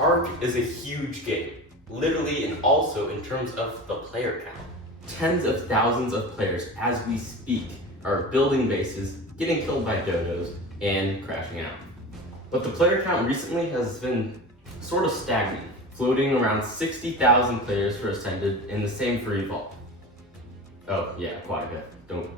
ARK is a huge game, literally and also in terms of the player count. Tens of thousands of players as we speak are building bases, getting killed by dodos, and crashing out. But the player count recently has been sort of stagnant, floating around 60,000 players for Ascended and the same for Evolve. Oh yeah, Aquatica.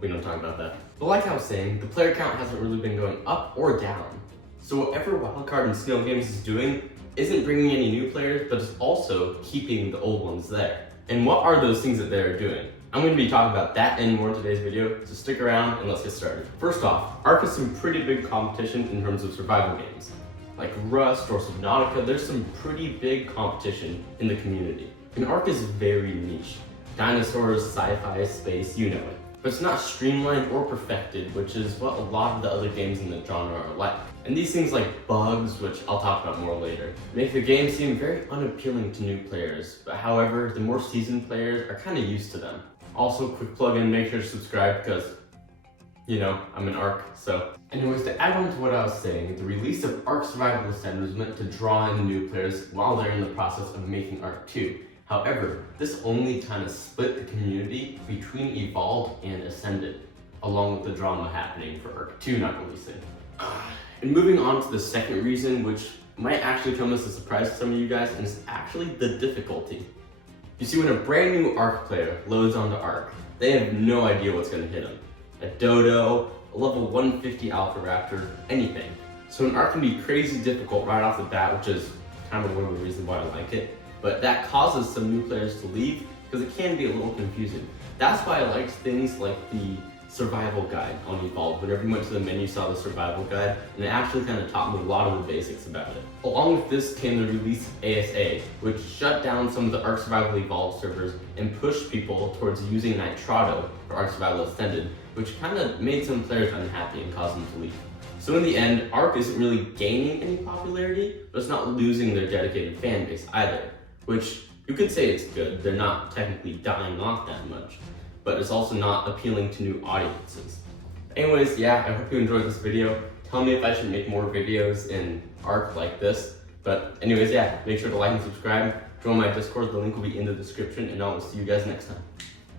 We don't talk about that. But like I was saying, the player count hasn't really been going up or down. So whatever Wildcard and Snow Games is doing isn't bringing any new players, but is also keeping the old ones there. And what are those things that they're doing? I'm going to be talking about that and more in today's video, so stick around and let's get started. First off, ARK has some pretty big competition in terms of survival games. Like Rust or Subnautica, there's some pretty big competition in the community. And ARK is very niche. Dinosaurs, sci-fi, space, you know it. But it's not streamlined or perfected, which is what a lot of the other games in the genre are like. And these things like bugs, which I'll talk about more later, make the game seem very unappealing to new players, but however, the more seasoned players are kind of used to them. Also, quick plug in, make sure to subscribe because, you know, I'm an ARK, so. Anyways, to add on to what I was saying, the release of ARK Survival Ascended was meant to draw in new players while they're in the process of making ARK 2. However, this only kind of split the community between Evolved and Ascended, along with the drama happening for ARK 2 not releasing. And moving on to the second reason, which might actually come as a surprise to some of you guys, and it's actually the difficulty. You see, when a brand new ARK player loads onto ARK, they have no idea what's going to hit them. A dodo, a level 150 Alpha Raptor, anything. So an ARK can be crazy difficult right off the bat, which is kind of one of the reasons why I like it. But that causes some new players to leave because it can be a little confusing. That's why I liked things like the survival guide on Evolve. Whenever you went to the menu, you saw the survival guide, and it actually kind of taught me a lot of the basics about it. Along with this came the release of ASA, which shut down some of the ARK Survival Evolved servers and pushed people towards using Nitrado for ARK Survival Ascended, which kind of made some players unhappy and caused them to leave. So in the end, ARK isn't really gaining any popularity, but it's not losing their dedicated fan base either, which you could say it's good. They're not technically dying off that much, but it's also not appealing to new audiences. Anyways, yeah, I hope you enjoyed this video. Tell me if I should make more videos in ARK like this. But anyways, yeah, make sure to like and subscribe. Join my Discord, the link will be in the description, and I will see you guys next time.